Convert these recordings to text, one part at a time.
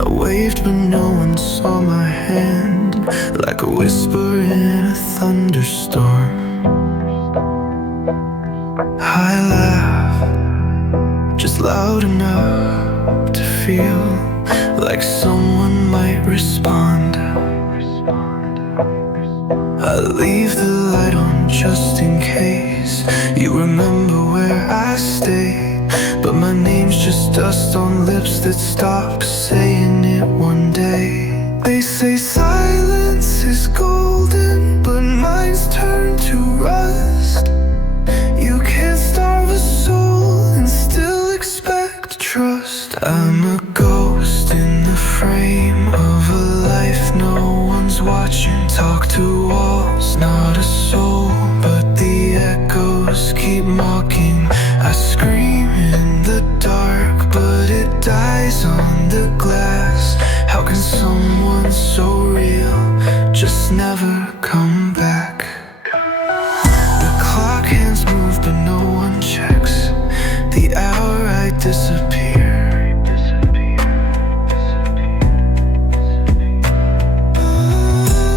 I waved but no one saw my hand, like a whisper in a thunderstorm. I laugh, just loud enough to feel like someone might respond. I leave the light on just in case you remember where I stay, but my name's just dust on lips that stop saying it one day. They say silence is golden, but mine's turned to rust. You can't starve a soul and still expect trust. I'm a ghost in the frame of a life no one's watching. Talk to walls, not a soul, but the echoes keep mocking. I scream in the dark, but it dies on the glass. How can someone so real just never come back? The clock hands move, but no one checks the hour I disappear.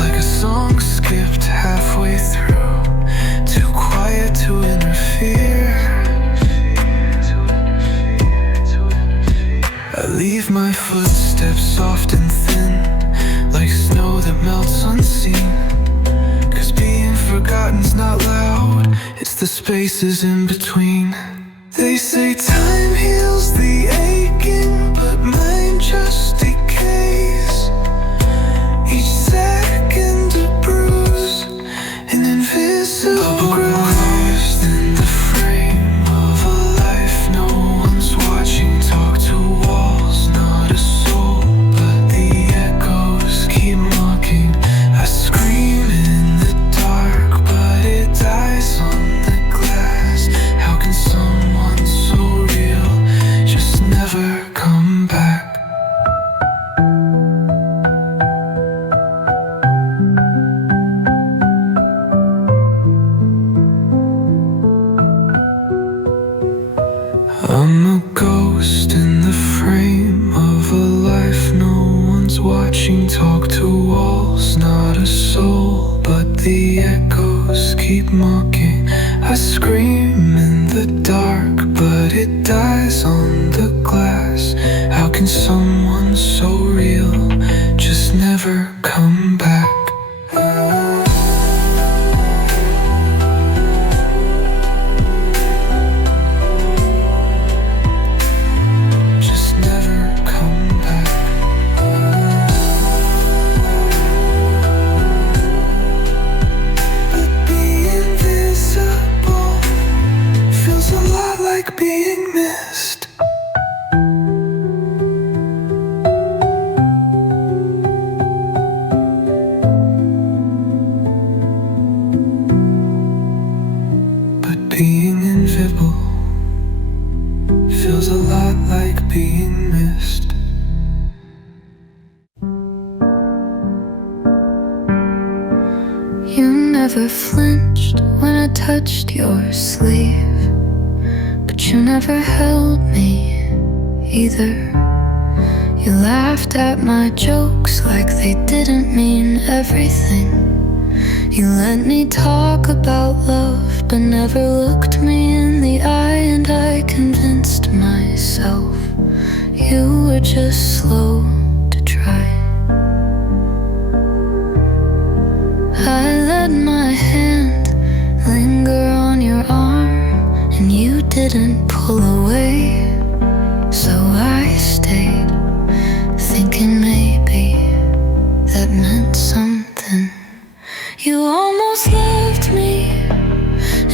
Like a song skipped halfway through, too quiet to interfere. I leave my footsteps soft and thin, like snow that melts unseen. 'Cause being forgotten's not loud, it's the spaces in between. They say time heals the aching, but mine just decays. Each second a bruise, an invisible ghost in the frame of a life no one's watching. Talk to walls, not a soul, but the echoes keep mocking. I scream in the dark, but it dies on the glass. How can someone so real just never come back? I'm a ghost in the frame of a life no one's watching. Talk to walls, not a soul, but the echoes keep mocking. I scream in the dark, but it dies on the glass. How can someone so real just never come back? Like being missed. But being invisible feels a lot like being missed. You never flinched when I touched your sleeve, but you never held me either. You laughed at my jokes like they didn't mean everything. You let me talk about love, but never looked me in the eye. And I convinced myself you were just slow to try. I let my hand linger on your arm, and you didn't pull away. So I stayed, thinking maybe that meant something. You almost loved me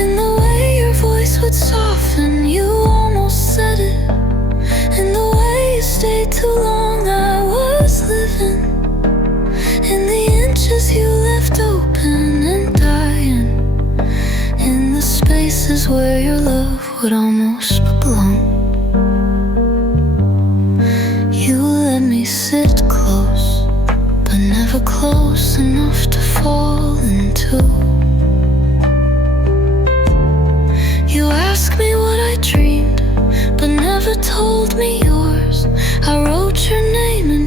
in the way your voice would soften. You almost said it in the way you stayed too long. I was living in the inches you left open and dying in the spaces where your love would almost belong. You let me sit close, but never close enough to fall into. You asked me what I dreamed, but never told me yours. I wrote your name in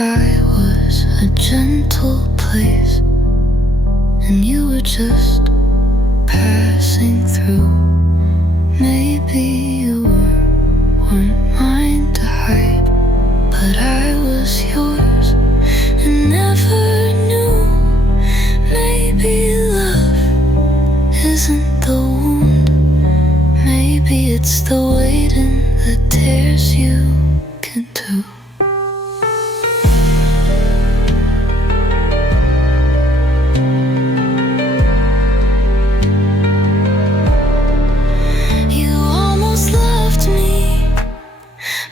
I was a gentle place, and you were just passing through. Maybe you weren't mine to hide, but I was yours and never knew. Maybe love isn't the wound, maybe it's the waiting that tears you in two.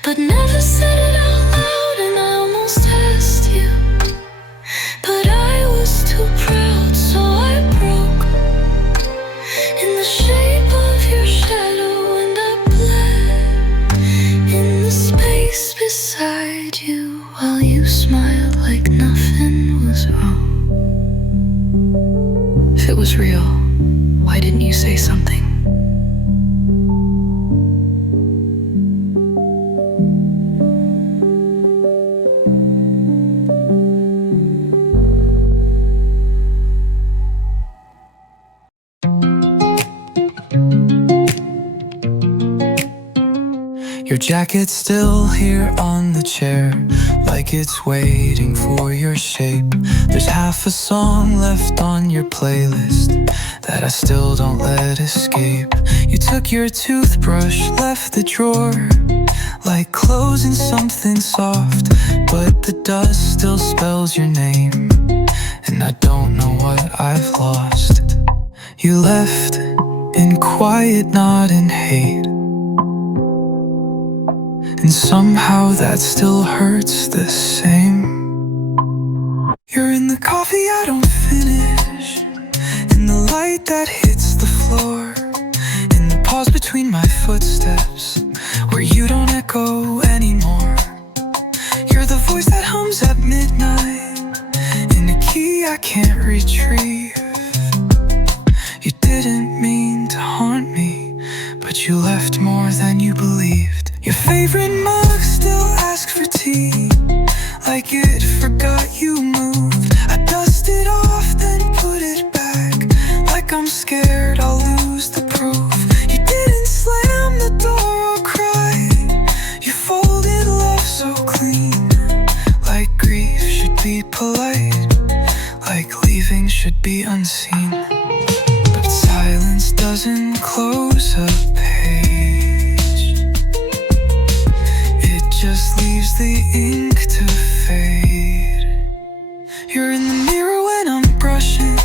But never said it out loud, and I almost asked you, but I was too proud, so I broke in the shape of your shadow, and I bled in the space beside you while you smiled like nothing was wrong. If it was real, why didn't you say something? Your jacket's still here on the chair, like it's waiting for your shape. There's half a song left on your playlist that I still don't let escape. You took your toothbrush, left the drawer, like closing something soft, but the dust still spells your name, and I don't know what I've lost. You left in quiet, not in hate, and somehow that still hurts the same. You're in the coffee I don't finish, in the light that hits the floor, in the pause between my footsteps, where you don't echo anymore. You're the voice that hums at midnight, in a key I can't retrieve. You didn't mean to haunt me, but you left more than you believed. Your favorite mug still asks for tea, like it forgot you moved. I dust it off, then put it back, like I'm scared I'll lose the proof. You didn't slam the door or cry, you folded love so clean, like grief should be polite, like leaving should be unseen. But silence doesn't close a page, just leaves the ink to fade. You're in the mirror when I'm brushing,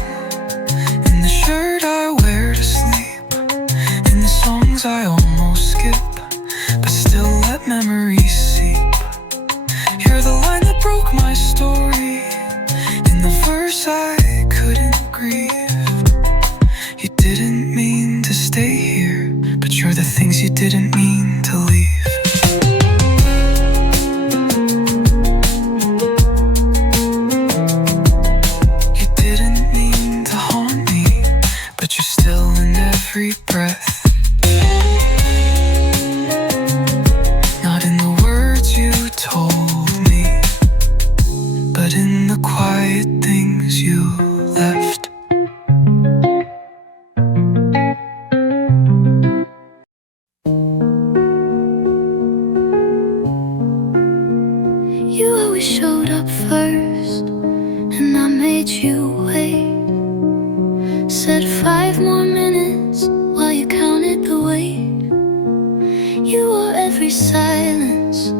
in the shirt I wear to sleep, in the songs I almost skip, but still let memories seep. You're the line that broke my story, in the verse I couldn't grieve. You didn't mean to stay here, but you're the things you didn't mean to leave. Every breath, not in the words you told me, but in the quiet things you left. You always showed up first, and I made you wait. Said 5 more minutes while you counted the weight. You wore every silence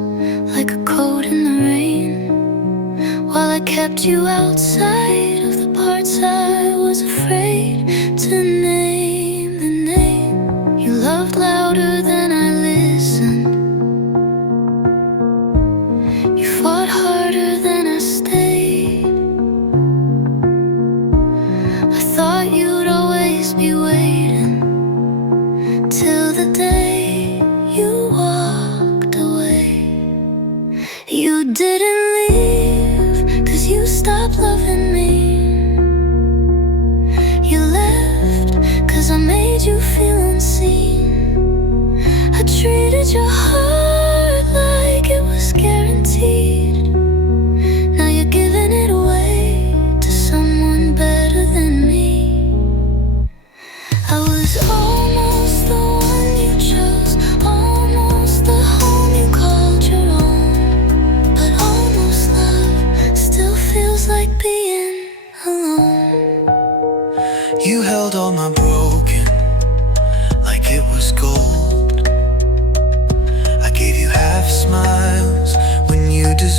like a coat in the rain, while I kept you outside of the parts I was afraid to name. The name you loved louder than I listened, you fought harder than I stayed. I thought you'd always be waiting till the day you walked away. You didn't leave 'cause you stopped loving me. You left 'cause I made you feel unseen. I treated your heart like it was guaranteed,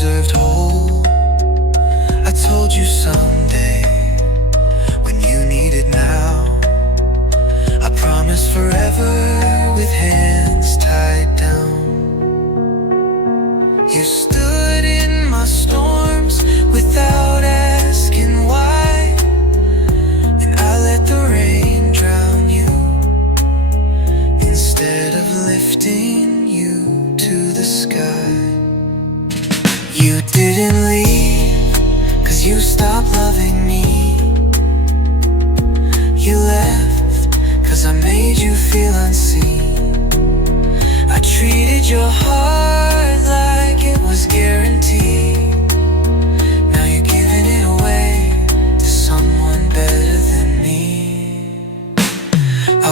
deserved whole. I told you someday, when you need it now. I promise forever with hands tied down. You stood in my storms without asking why, and I let the rain drown you instead of lifting you to the sky. You didn't leave 'cause you stopped loving me. You left 'cause I made you feel unseen. I treated your heart like it was guaranteed. Now you're giving it away to someone better than me.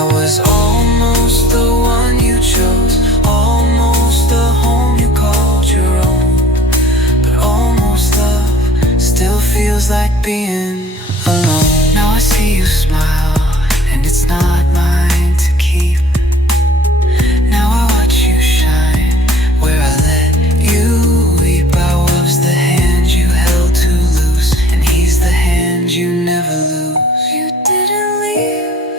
I was almost the one you chose, almost the home you called your own. But almost love still feels like being alone. Now I see you smile, and it's not mine to keep. Now I watch you shine where I let you weep. I was the hand you held too loose, and he's the hand you never lose. You didn't leave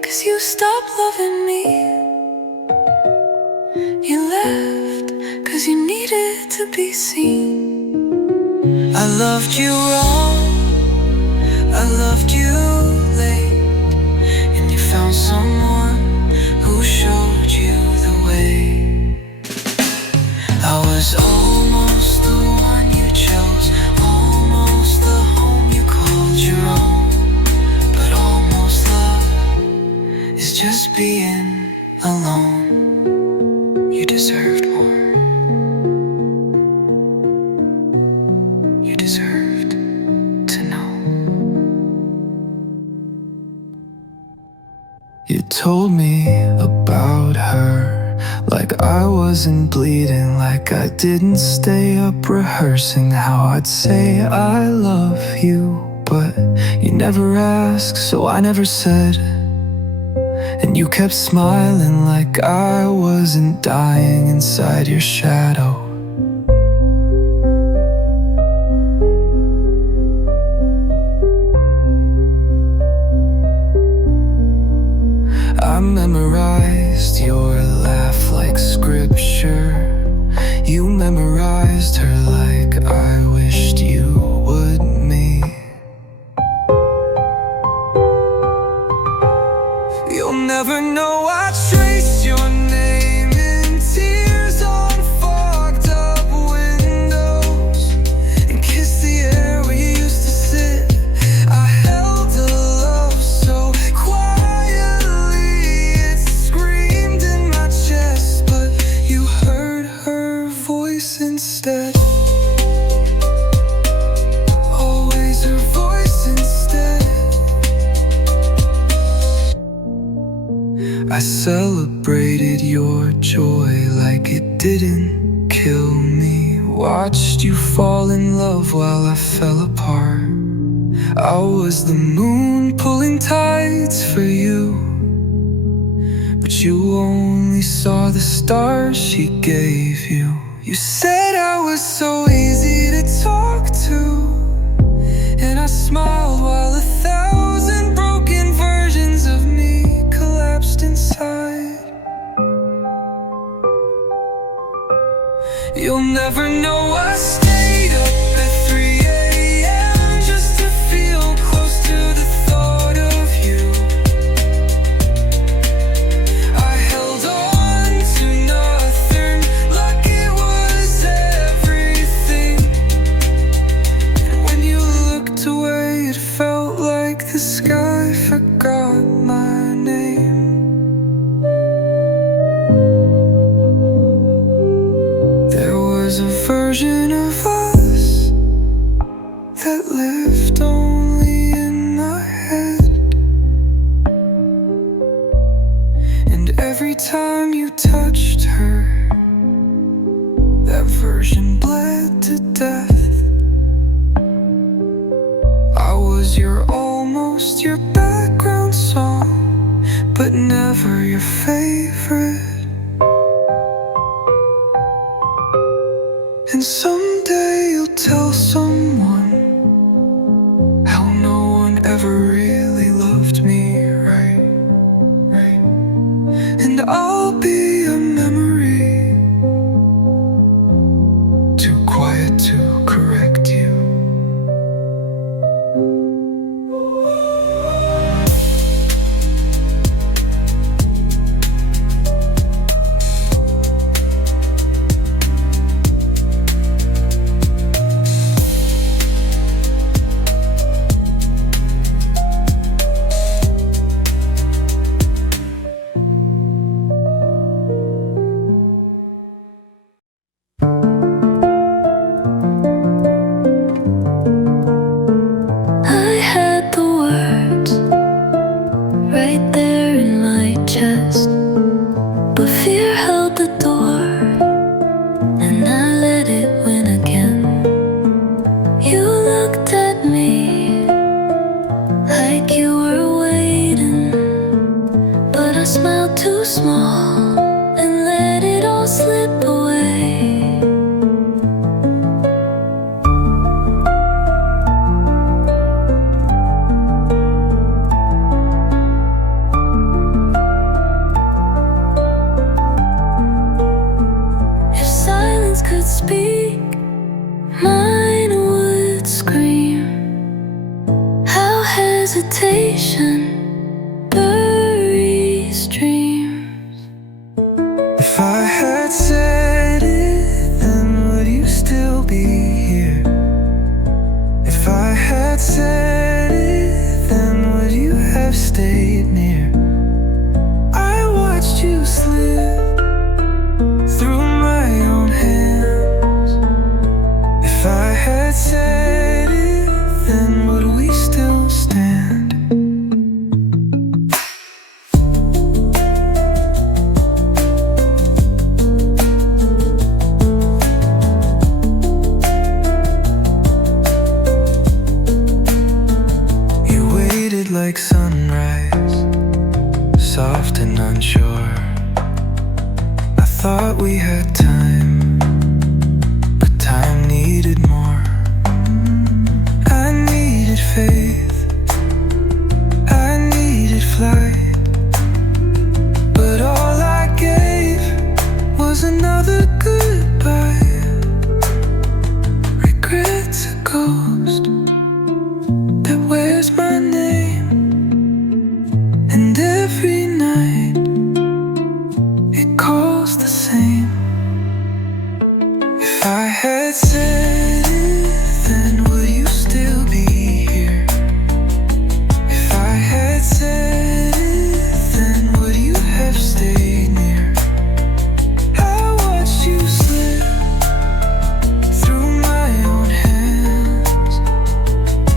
'cause you stopped loving me. You left 'cause you needed to be seen. I loved you wrong, I loved you late, and you found someone who showed you the way. I was almost the one you chose, almost the home you called your own. But almost love is just being alone. You deserved more. You deserved to know. You told me about her like I wasn't bleeding, like I didn't stay up rehearsing how I'd say I love you. But you never asked, so I never said. And you kept smiling like I wasn't dying inside your shadow. I memorized your laugh like scripture. You memorized her like I wished you would me. You'll never know I traced your name in tears on fogged up windows, and kissed the air where you used to sit. I held a love so quietly it screamed in my chest, but you heard her voice instead. Always her voice instead. I celebrated your joy like it didn't kill me. Watched you fall in love while I fell apart. I was the moon pulling tides for you, but you only saw the stars she gave you. You said I was so easy to talk to, and I smiled while 1,000 broken versions of me collapsed inside. You'll never know I stayed up at 3 a.m. just to feel close to the thought of you. I held on to nothing like it was everything, and when you looked away it felt like the sky forgot my name. There was a version of us that lived only in my head, and every time you touched her, that version bled to death. I was your almost your background song, but never your favorite. And someday you'll tell someone how no one ever really loved me right. And I'll be a memory, too quiet to correct you. I had the words right there in my chest, but fear held the door, and I let it win again. You looked at me like you were waiting, but I smiled too small and let it all slip away. If silence could speak, mine would scream. How hesitation buries dreams. If I had said it, then would you still be here? If I had said it, then would you have stayed near? I watched you slip through my own hands. If I had said it, then would we still stand? You waited like sunrise, soft and unsure. I thought we had time, but time needed more. I needed faith, I needed flight, but all I gave was another goodbye. Regret's a ghost that wears my name, and every night it calls the same. If I had said it, then would you still be here? If I had said it, then would you have stayed near? I watched you slip through my own hands.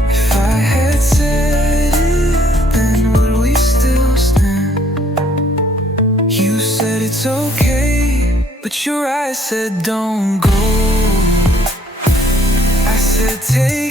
If I had said it, then would we still stand? You said it's okay, but your eyes said don't go. I said take